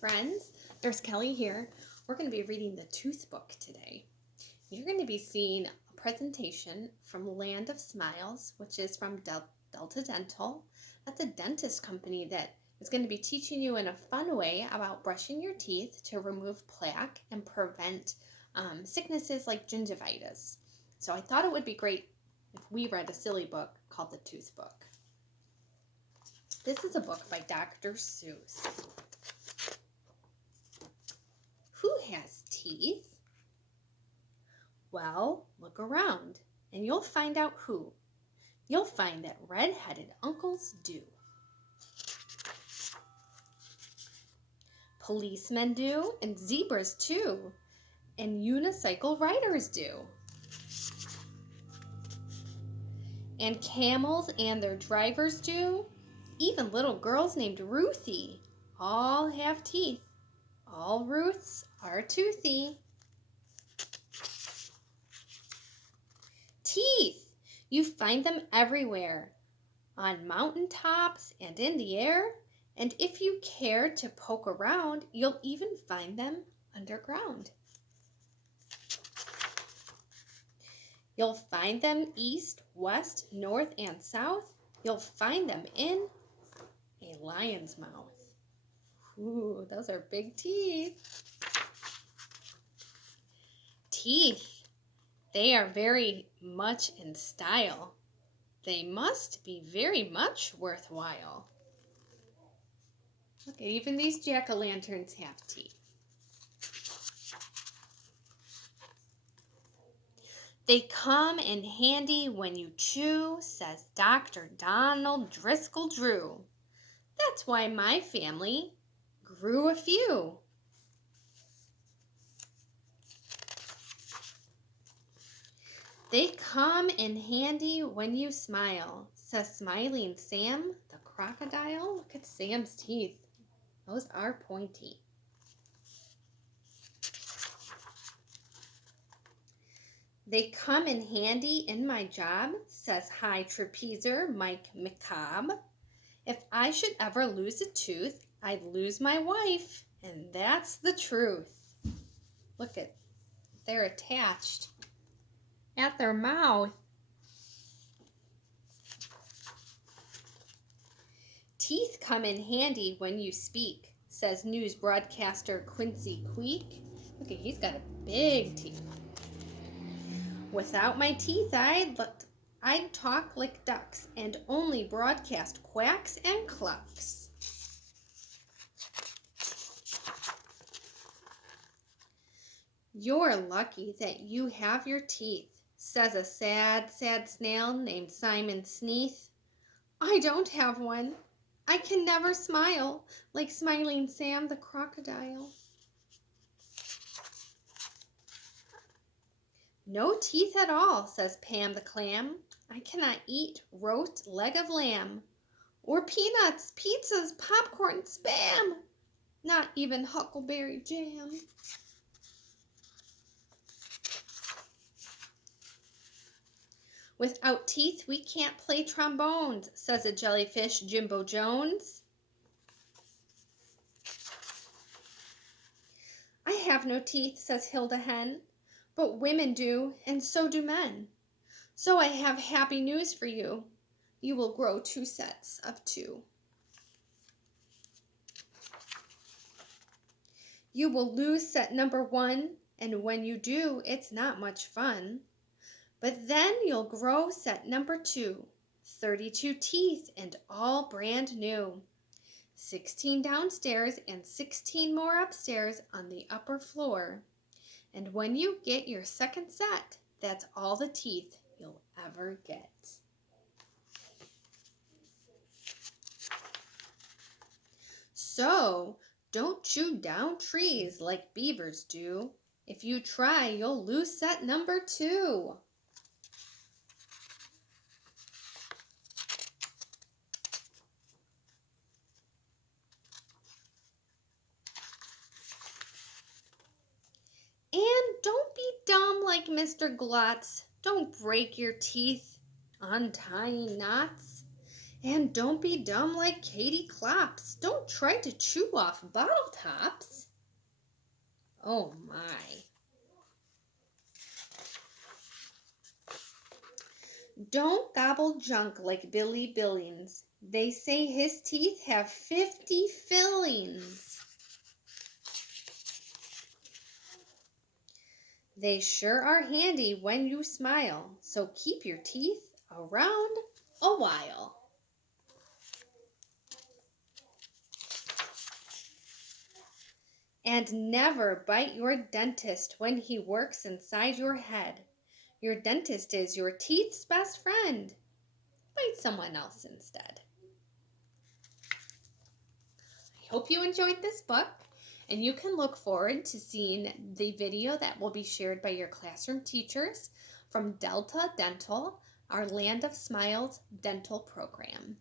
friends, Nurse Kelly here. We're going to be reading the Tooth Book today. You're going to be seeing a presentation from Land of Smiles, which is from Delta Dental. That's a dentist company that is going to be teaching you in a fun way about brushing your teeth to remove plaque and prevent sicknesses like gingivitis. So I thought it would be great if we read a silly book called the Tooth Book. This is a book by Dr. Seuss. Who has teeth? Well, look around and you'll find out who. You'll find that red-headed uncles do. Policemen do, and zebras too, and unicycle riders do. And camels and their drivers do. Even little girls named Ruthie all have teeth. All Ruths are toothy. Teeth! You find them everywhere, on mountaintops and in the air, and if you care to poke around, you'll even find them underground. You'll find them east, west, north, and south. You'll find them in a lion's mouth. Ooh, those are big teeth. Teeth, they are very much in style. They must be very much worthwhile. Look, even these jack-o'-lanterns have teeth. They come in handy when you chew, says Dr. Donald Driscoll Drew. That's why my family grew a few. They come in handy when you smile, says Smiling Sam the crocodile. Look at Sam's teeth. Those are pointy. They come in handy in my job, says High Trapezer Mike McCobb. If I should ever lose a tooth, I'd lose my wife, and that's the truth. Look at, they're attached at their mouth. Teeth come in handy when you speak, says news broadcaster Quincy Queek. Look at, he's got a big teeth. Without my teeth, I'd talk like ducks and only broadcast quacks and clucks. You're lucky that you have your teeth, says a sad, sad snail named Simon Sneath. I don't have one. I can never smile like Smiling Sam the crocodile. No teeth at all, says Pam the clam. I cannot eat roast leg of lamb, or peanuts, pizzas, popcorn, Spam. Not even huckleberry jam. Without teeth, we can't play trombones, says a jellyfish, Jimbo Jones. I have no teeth, says Hilda Hen, but women do, and so do men. So I have happy news for you. You will grow 2 sets of 2. You will lose set number 1, and when you do, it's not much fun. But then you'll grow set number 2, 32 teeth and all brand new. 16 downstairs and 16 more upstairs on the upper floor. And when you get your second set, that's all the teeth you'll ever get. So, don't chew down trees like beavers do. If you try, you'll lose set number 2. And don't be dumb like Mr. Glutz. Don't break your teeth untying knots. And don't be dumb like Katie Klops. Don't try to chew off bottle tops. Oh my. Don't gobble junk like Billy Billings. They say his teeth have 50 fillings. They sure are handy when you smile, so keep your teeth around a while. And never bite your dentist when he works inside your head. Your dentist is your teeth's best friend. Bite someone else instead. I hope you enjoyed this book, and you can look forward to seeing the video that will be shared by your classroom teachers from Delta Dental, our Land of Smiles dental program.